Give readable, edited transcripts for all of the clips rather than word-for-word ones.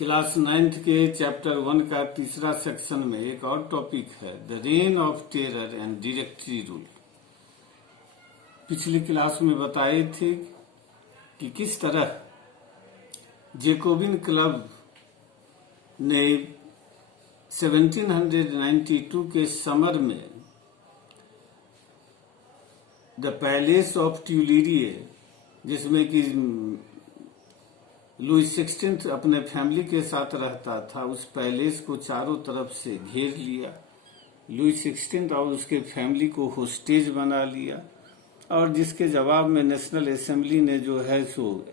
Class 9th के chapter 1 का तीसरा सेक्शन में एक और टॉपिक है the rain of terror and directory rule. पिछली क्लास में बताए थे कि किस तरह जैकोबिन क्लब ने 1792 के समर में द पैलेस ऑफ ट्यूलिरिए, जिसमें कि लुई 16 अपने फैमिली के साथ रहता था, उस पैलेस को चारों तरफ से घेर लिया। लुई 16 और उसके फैमिली को होस्टेज बना लिया और जिसके जवाब में नेशनल असेंबली ने जो है सो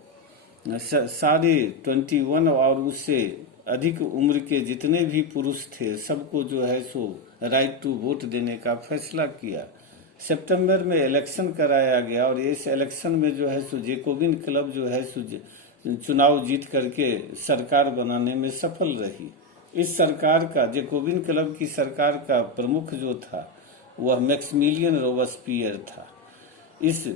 सारे 21 और उससे अधिक उम्र के जितने भी पुरुष थे सबको जो है सो राइट टू वोट देने का फैसला किया। सितंबर में इलेक्शन कराया गया और इस इलेक्शन में जो है सो जैकोबिन क्लब जो है सो चुनाव जीत करके सरकार बनाने में सफल रही। इस सरकार का, जैकोबिन क्लब की सरकार का प्रमुख जो था वह मैक्सिमिलियन रोबेस्पियर था। इस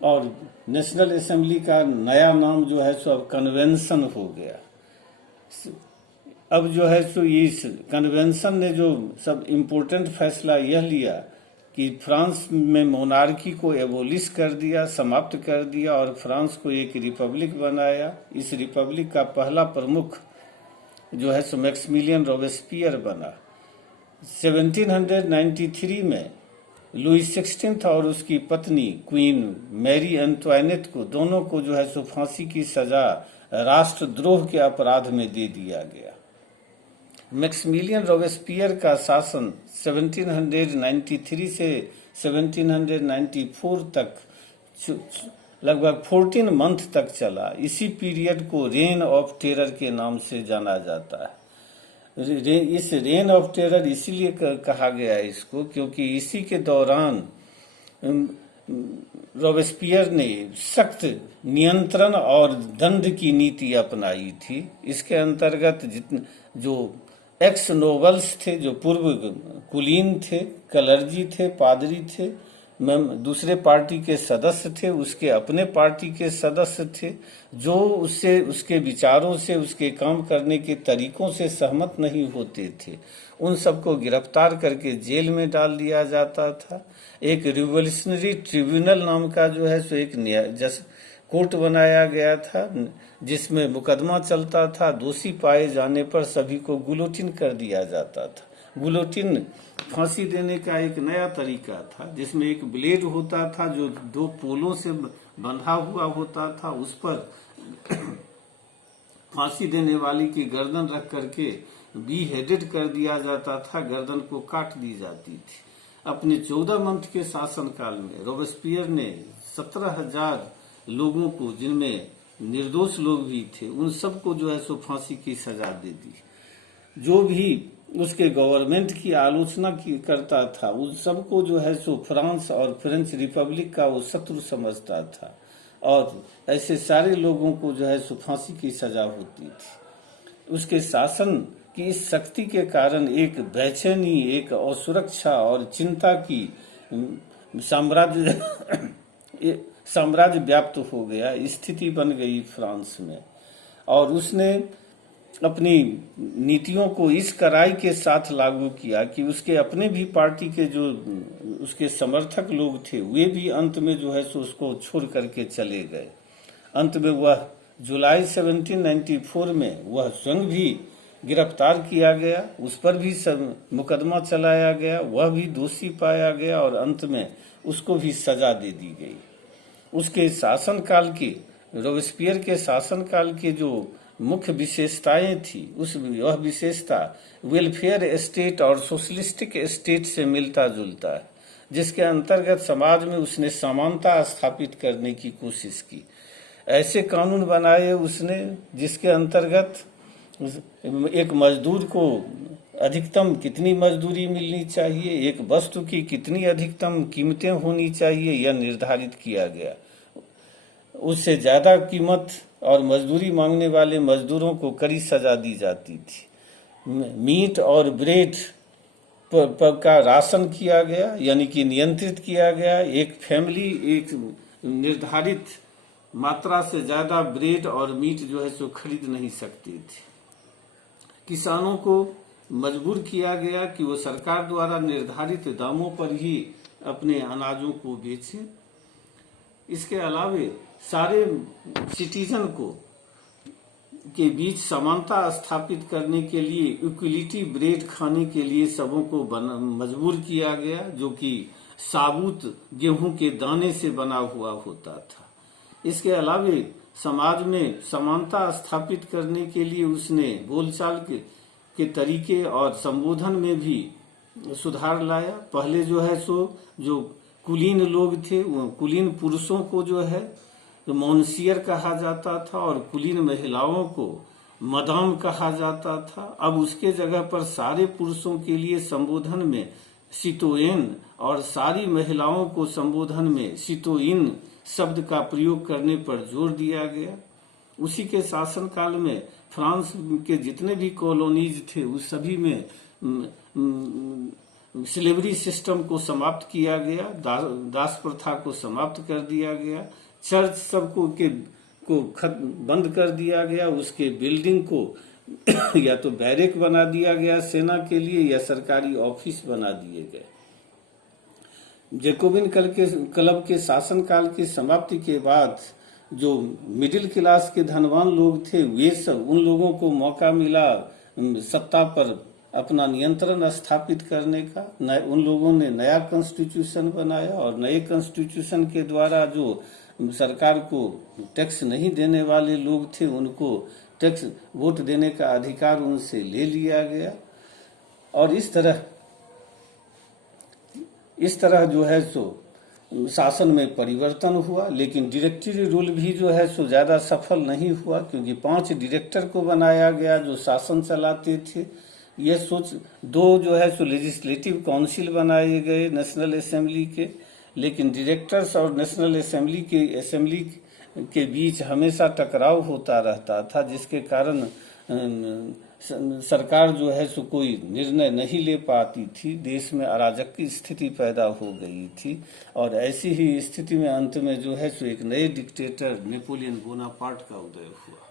और नेशनल असेंबली का नया नाम जो है सो अब कन्वेंशन हो गया। अब जो है सो इस कन्वेंशन ने जो सब इम्पोर्टेंट फैसला यह लिया कि फ्रांस में मोनार्की को एबोलिश कर दिया, समाप्त कर दिया और फ्रांस को एक रिपब्लिक बनाया। इस रिपब्लिक का पहला प्रमुख जो है सो मैक्सिमिलियन रोबेस्पियर बना। 1793 में लुई 16 और उसकी पत्नी क्वीन मैरी एंटोइनेट को दोनों को जो है सो फांसी की सजा राष्ट्रद्रोह के अपराध में दे दिया गया। मैक्सिमिलियन रोबेस्पियर का शासन 1793 से 1794 तक लगभग 14 मंथ तक चला। इसी पीरियड को रेन ऑफ टेरर के नाम से जाना जाता है। इस रेन ऑफ टेरर इसीलिए कहा गया है इसको क्योंकि इसी के दौरान रोबेस्पियर ने सख्त नियंत्रण और दंड की नीति अपनाई थी। इसके अंतर्गत जितने जो एक्स नोबल्स थे, जो पूर्व कुलीन थे, कलर्जी थे, पादरी थे, दूसरे पार्टी के सदस्य थे, उसके अपने पार्टी के सदस्य थे, जो उससे, उसके विचारों से, उसके काम करने के तरीकों से सहमत नहीं होते थे, उन सबको गिरफ्तार करके जेल में डाल दिया जाता था। एक रिवोल्यूशनरी ट्रिब्यूनल नाम का जो है सो एक कोर्ट बनाया गया था जिसमें मुकदमा चलता था। दोषी पाए जाने पर सभी को गुलोटिन कर दिया जाता था। गुलोटिन फांसी देने का एक नया तरीका था जिसमें एक ब्लेड होता था जो दो पोलों से बंधा हुआ होता था, उस पर फांसी देने वाली की गर्दन रख करके बी हेडेड कर दिया जाता था, गर्दन को काट दी जाती थी। अपने 14 मंथ के शासनकाल में रोबेस्पियर ने 17,000 लोगों को, जिनमें निर्दोष लोग भी थे, उन सबको जो है सो फांसी की सजा दे दी। जो भी उसके गवर्नमेंट की आलोचना करता था उन सबको जो है सो फ्रांस और फ्रेंच रिपब्लिक का वो शत्रु समझता था और ऐसे सारे लोगों को जो है सो फांसी की सजा होती थी। उसके शासन की इस शक्ति के कारण एक बेचैनी, एक असुरक्षा और चिंता की साम्राज्य व्याप्त हो गया, स्थिति बन गई फ्रांस में। और उसने अपनी नीतियों को इस कड़ाई के साथ लागू किया कि उसके अपने भी पार्टी के जो उसके समर्थक लोग थे वे भी अंत में जो है सो उसको छोड़ करके चले गए। अंत में वह जुलाई 1794 में वह स्वयं भी गिरफ्तार किया गया, उस पर भी मुकदमा चलाया गया, वह भी दोषी पाया गया और अंत में उसको भी सजा दे दी गई। उसके शासनकाल की, रोबेस्पियर के शासनकाल के जो मुख्य विशेषताएं थी, वह विशेषता वेलफेयर स्टेट और सोशलिस्टिक स्टेट से मिलता जुलता है, जिसके अंतर्गत समाज में उसने समानता स्थापित करने की कोशिश की। ऐसे कानून बनाए उसने जिसके अंतर्गत एक मजदूर को अधिकतम कितनी मजदूरी मिलनी चाहिए, एक वस्तु की कितनी अधिकतम कीमतें होनी चाहिए, यह निर्धारित किया गया। उससे ज्यादा कीमत और मजदूरी मांगने वाले मजदूरों को कड़ी सजा दी जाती थी। मीट और ब्रेड का राशन किया गया, यानी कि नियंत्रित किया गया। एक फैमिली एक निर्धारित मात्रा से ज्यादा ब्रेड और मीट जो है सो खरीद नहीं सकती थी। किसानों को मजबूर किया गया कि वो सरकार द्वारा निर्धारित दामों पर ही अपने अनाजों को बेचें। इसके अलावे सारे सिटीजन को के बीच समानता स्थापित करने के लिए इक्वलिटी ब्रेड खाने के लिए सबों को मजबूर किया गया, जो कि साबुत गेहूं के दाने से बना हुआ होता था। इसके अलावे समाज में समानता स्थापित करने के लिए उसने बोलचाल के तरीके और संबोधन में भी सुधार लाया। पहले जो है सो जो कुलीन लोग थे, वो कुलीन पुरुषों को जो है तो मौनसियर कहा जाता था और कुलीन महिलाओं को मदाम कहा जाता था। अब उसके जगह पर सारे पुरुषों के लिए संबोधन में सितोयन और सारी महिलाओं को संबोधन में सितोइन शब्द का प्रयोग करने पर जोर दिया गया। उसी के शासनकाल में फ्रांस के जितने भी कॉलोनीज थे उस सभी में स्लेवरी सिस्टम को समाप्त किया गया, दास प्रथा को समाप्त कर दिया गया, चर्च सबको बंद कर दिया गया, उसके बिल्डिंग को या तो बैरक बना दिया गया सेना के लिए या सरकारी ऑफिस बना दिए गए। जैकोबिन क्लब के शासनकाल की समाप्ति के बाद जो मिडिल क्लास के धनवान लोग थे, वे सब उन लोगों को मौका मिला सत्ता पर अपना नियंत्रण स्थापित करने का। उन लोगों ने नया कॉन्स्टिट्यूशन बनाया और नए कॉन्स्टिट्यूशन के द्वारा जो सरकार को टैक्स नहीं देने वाले लोग थे उनको टैक्स वोट देने का अधिकार उनसे ले लिया गया। और इस तरह जो है सो शासन में परिवर्तन हुआ। लेकिन डायरेक्टरी रूल भी जो है सो ज्यादा सफल नहीं हुआ, क्योंकि 5 डायरेक्टर को बनाया गया जो शासन चलाते थे। ये सोच 2 जो है सो लेजिस्लेटिव काउंसिल बनाए गए नेशनल असेंबली के, लेकिन डायरेक्टर्स और नेशनल असेंबली के बीच हमेशा टकराव होता रहता था, जिसके कारण सरकार जो है सो कोई निर्णय नहीं ले पाती थी। देश में अराजक की स्थिति पैदा हो गई थी और ऐसी ही स्थिति में अंत में जो है सो एक नए डिक्टेटर नेपोलियन बोनापार्ट का उदय हुआ।